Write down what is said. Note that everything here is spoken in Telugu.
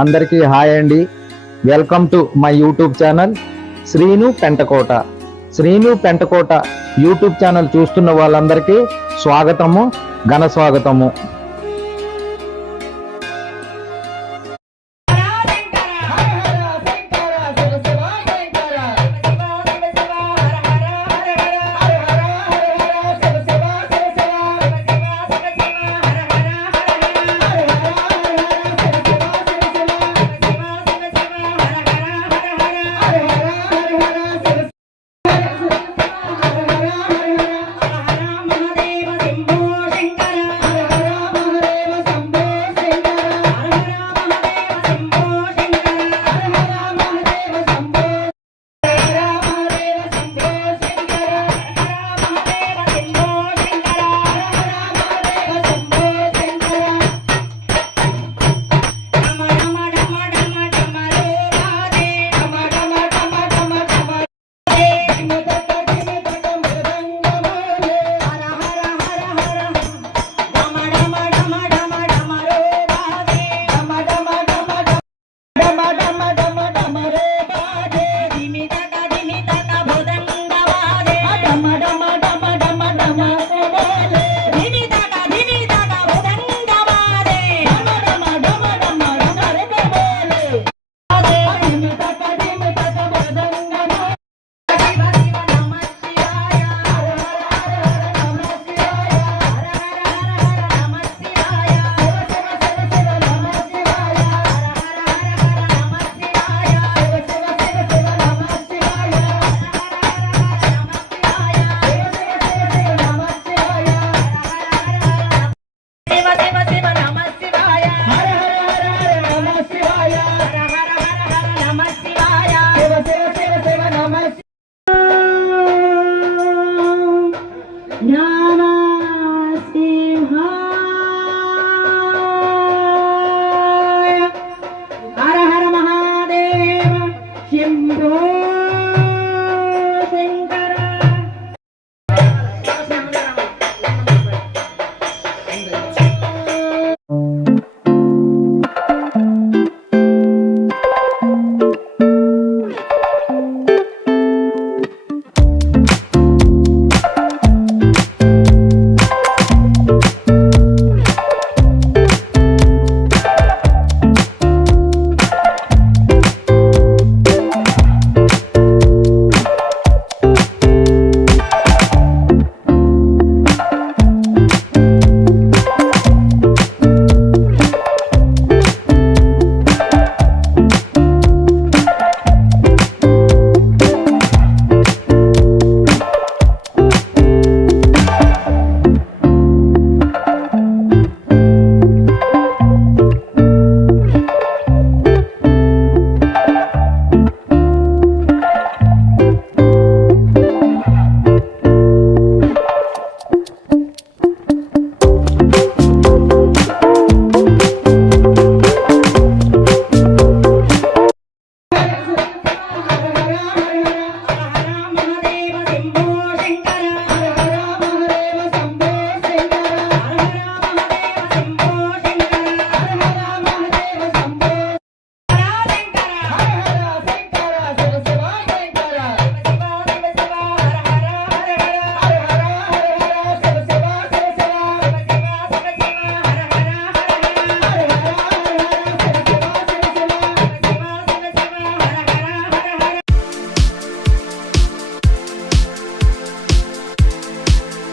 అందరికీ హాయ్ అండి. Welcome to my YouTube channel Srinu Pentakota. Srinu Pentakota YouTube channel చూస్తున్న వాళ్ళందరికీ స్వాగతము ఘన స్వాగతము. Namaste.